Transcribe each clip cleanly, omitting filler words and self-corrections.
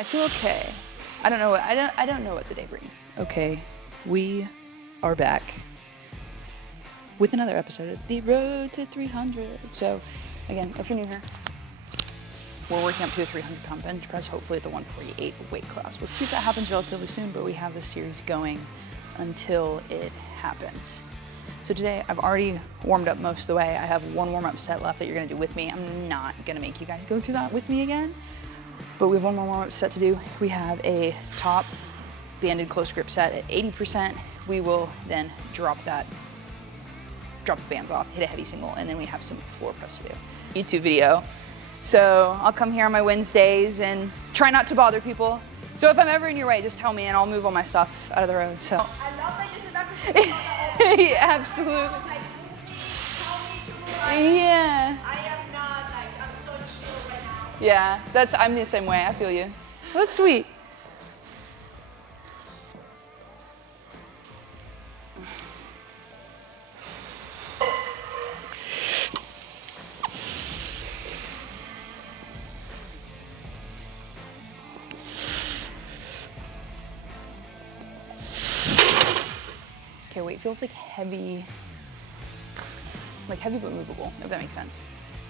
I feel okay. I don't know what the day brings. Okay, we are back with another episode of The Road to 300. So, again, if you're new here, we're working up to a 300-pound bench press, hopefully at the 148 weight class. We'll see if that happens relatively soon, but we have this series going until it happens. So today, I've already warmed up most of the way. I have one warm-up set left that you're gonna do with me. I'm not gonna make you guys go through that with me again, but we have one more warm-up set to do. We have a top banded close grip set at 80%. We will then drop the bands off, hit a heavy single, and then we have some floor press to do. YouTube video. So I'll come here on my Wednesdays and try not to bother people. So if I'm ever in your way, just tell me and I'll move all my stuff out of the road. So. I love that you said that. Yeah, absolutely. Like, tell me to move. Yeah. I am not, like, I'm so chill right now. Yeah, I'm the same way, I feel you. That's sweet. Okay, weight feels like heavy but movable, if that makes sense.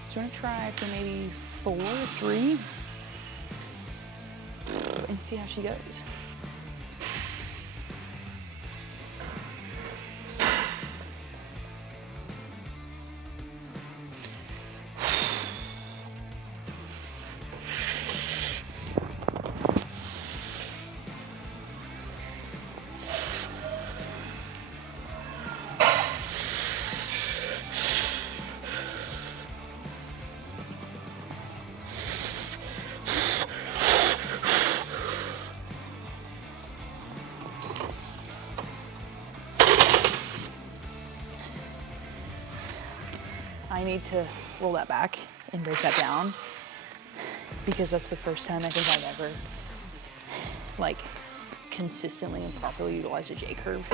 So we're gonna try for maybe 4, 3, and see how she goes. I need to roll that back and break that down because that's the first time I think I've ever consistently and properly utilized a J curve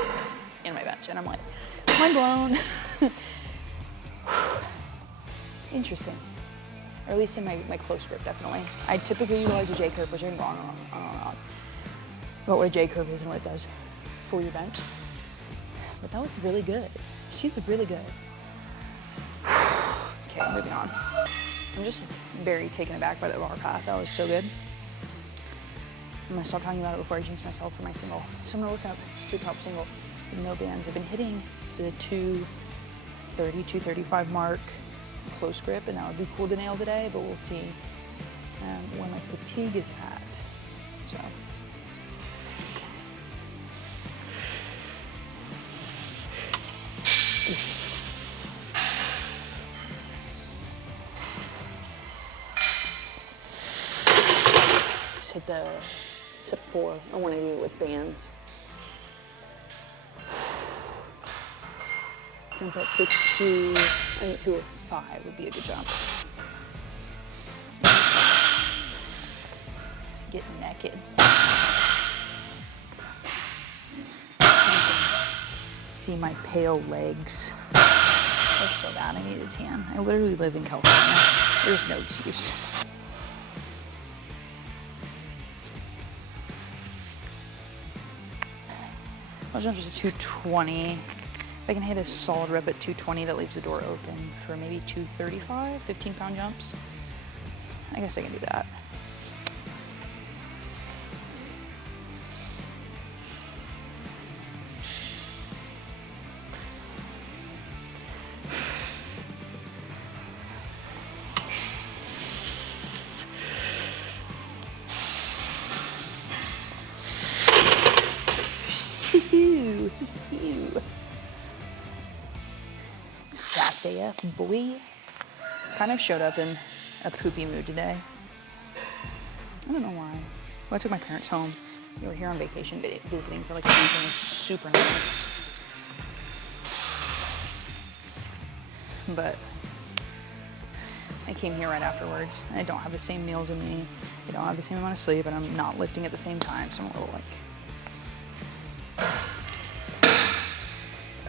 in my bench, and I'm like, mind blown. Interesting, or at least in my close grip, definitely. I typically utilize a J curve, which I'm wrong about what a J curve is and what it does for your bench. But that looked really good. She looked really good. Okay, moving on. I'm just very taken aback by the bar path. That was so good. I'm gonna stop talking about it before I jinx myself for my single. So I'm gonna work up to a top single with no bands. I've been hitting the 230, 235 mark close grip, and that would be cool to nail today, but we'll see when my fatigue is at. So. Hit the set 4. I want to do it with bands. Jump up to 2. I think 2 or 5 would be a good jump. Get naked. See my pale legs. They're so bad. I need a tan. I literally live in California. There's no excuse. I'll jump to 220. If I can hit a solid rep at 220, that leaves the door open for maybe 235, 15-pound jumps. I guess I can do that. It's fast AF, boy. Kind of showed up in a poopy mood today. I don't know why. Well, I took my parents home. They were here on vacation visiting for like a week, and it was super nice. But I came here right afterwards. I don't have the same meals as me. I don't have the same amount of sleep, and I'm not lifting at the same time, so I'm a little like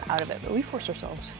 out of it, but we force ourselves.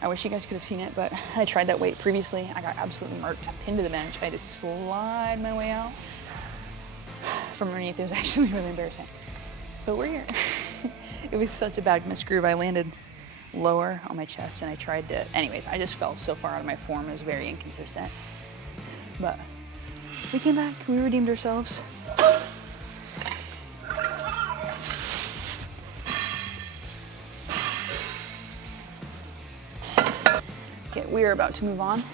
I wish you guys could have seen it, but I tried that weight previously. I got absolutely marked, pinned to the bench. I had to slide my way out from underneath. It was actually really embarrassing. But we're here. It was such a bad misgroove. I landed lower on my chest and I tried to, anyways, I just fell so far out of my form. It was very inconsistent. But we came back, we redeemed ourselves. Okay, we are about to move on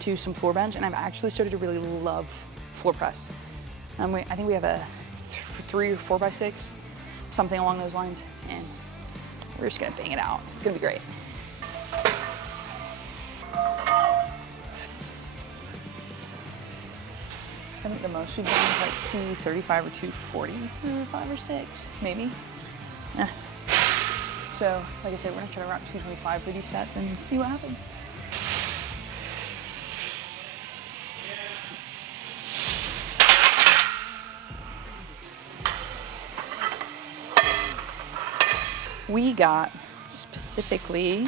to some floor bench, and I've actually started to really love floor press. I think we have a 3 or 4 by 6, something along those lines, and we're just gonna bang it out. It's gonna be great. I think the most we've done is like 235 or 240 through 5 or 6, maybe. So, like I said, we're gonna try to rock 225 for these sets and see what happens. We got specifically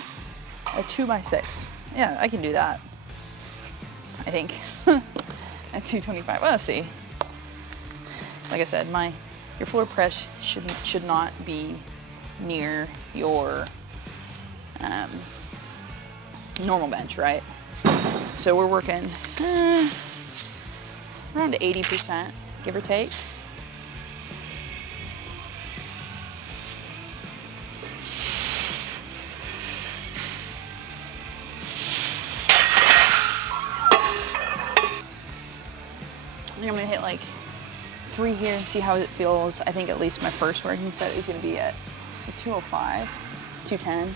a 2 by 6. Yeah, I can do that. I think. At 225. Well, let's see. Like I said, your floor press should not be near your normal bench, right? So we're working around 80%, give or take. I'm gonna hit like 3 here and see how it feels. I think at least my first working set is gonna be at 205, 210.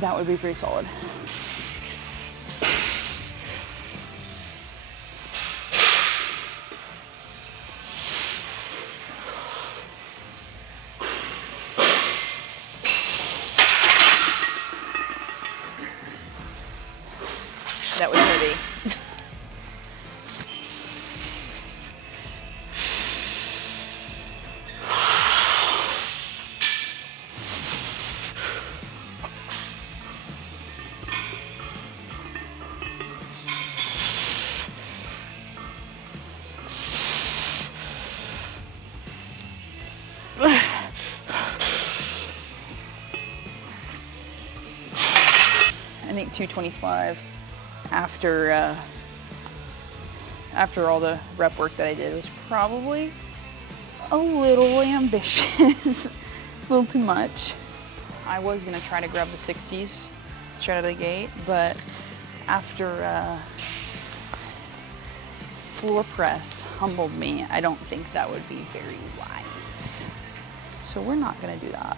That would be pretty solid. That was heavy. I think 225 after all the rep work that I did was probably a little ambitious, a little too much. I was gonna try to grab the 60s straight out of the gate, but after floor press humbled me, I don't think that would be very wise. So we're not gonna do that.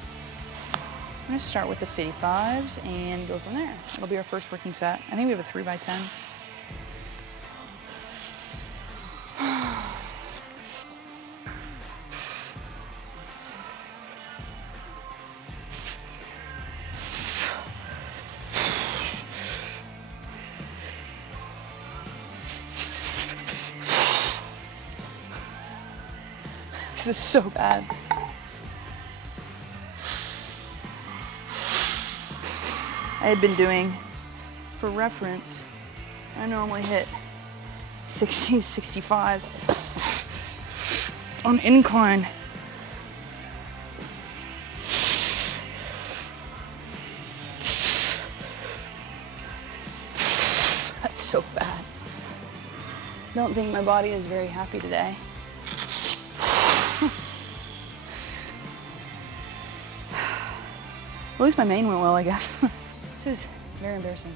I'm gonna start with the 55s and go from there. It'll be our first working set. I think we have a 3 by 10. This is so bad. I had been doing, for reference, I normally hit 60s, 65s on incline. That's so bad. Don't think my body is very happy today. At least my main went well, I guess. This is very embarrassing.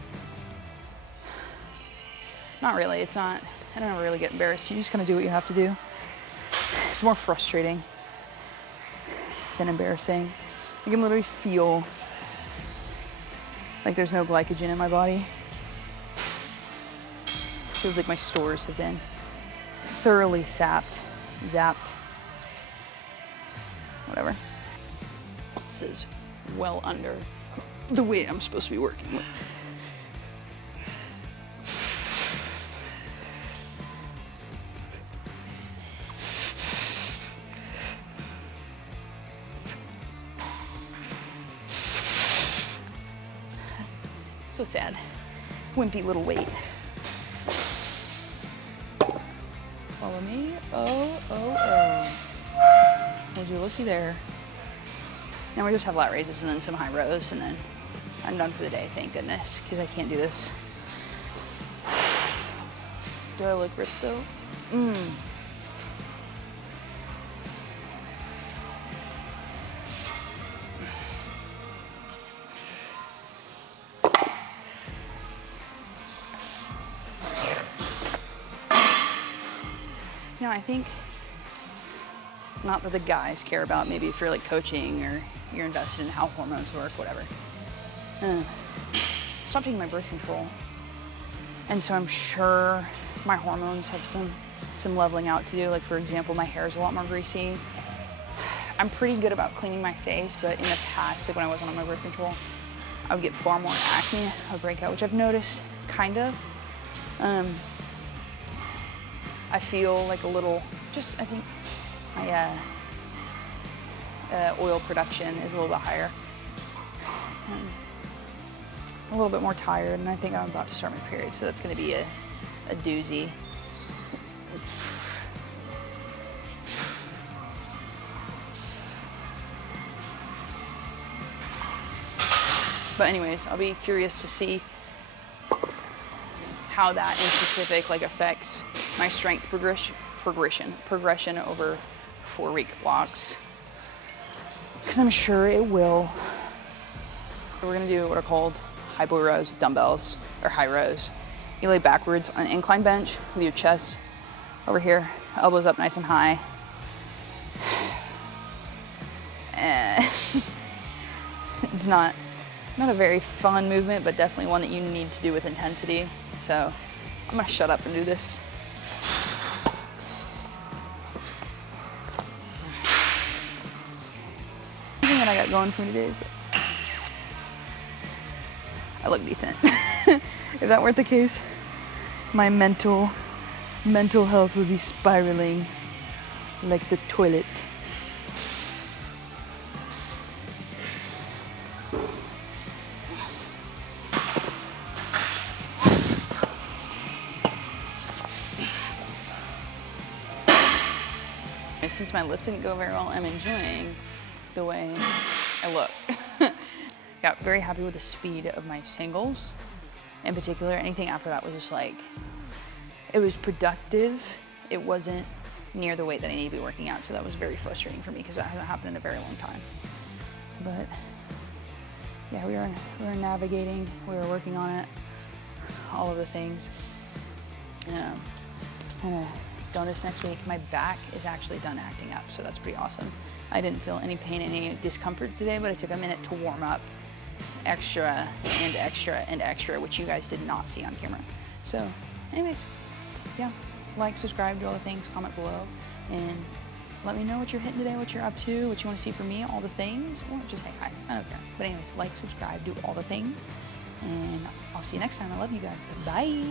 Not really, it's not, I don't ever really get embarrassed. You just kind of do what you have to do. It's more frustrating than embarrassing. You can literally feel like there's no glycogen in my body. Feels like my stores have been thoroughly zapped. Whatever. This is well under the weight I'm supposed to be working with. So sad. Wimpy little weight. Follow me. Oh, oh, oh. Would you looky there? Now we just have lat raises and then some high rows, and then I'm done for the day, thank goodness, because I can't do this. Do I look ripped though? You know, I think, not that the guys care about, maybe if you're like coaching or you're invested in how hormones work, whatever. Stopped taking my birth control. And so I'm sure my hormones have some leveling out to do. Like for example, my hair is a lot more greasy. I'm pretty good about cleaning my face, but in the past, like when I wasn't on my birth control, I would get far more acne, a breakout, which I've noticed, kind of. I feel like a little, just I think my oil production is a little bit higher. A little bit more tired, and I think I'm about to start my period, so that's going to be a doozy. But anyways, I'll be curious to see how that in specific like affects my strength progression over 4-week blocks, because I'm sure it will. We're gonna do what are called high boy rows with dumbbells, or high rows. You lay backwards on an incline bench with your chest over here, elbows up nice and high. It's not a very fun movement, but definitely one that you need to do with intensity. So I'm gonna shut up and do this. The thing that I got going for me today is I look decent. If that weren't the case, my mental health would be spiraling like the toilet. Since my lift didn't go very well, I'm enjoying the way I look. Got very happy with the speed of my singles in particular. Anything after that was just like, it was productive. It wasn't near the weight that I need to be working out. So that was very frustrating for me because that hasn't happened in a very long time. But yeah, we were navigating, we were working on it, all of the things. Done this next week. My back is actually done acting up, so that's pretty awesome. I didn't feel any pain, any discomfort today, but I took a minute to warm up extra and extra and extra, which you guys did not see on camera. So anyways, yeah, like, subscribe, do all the things, comment below, and let me know what you're hitting today, what you're up to, what you want to see from me, all the things, or just say hi, I don't care. But anyways, like, subscribe, do all the things, and I'll see you next time. I love you guys. Bye.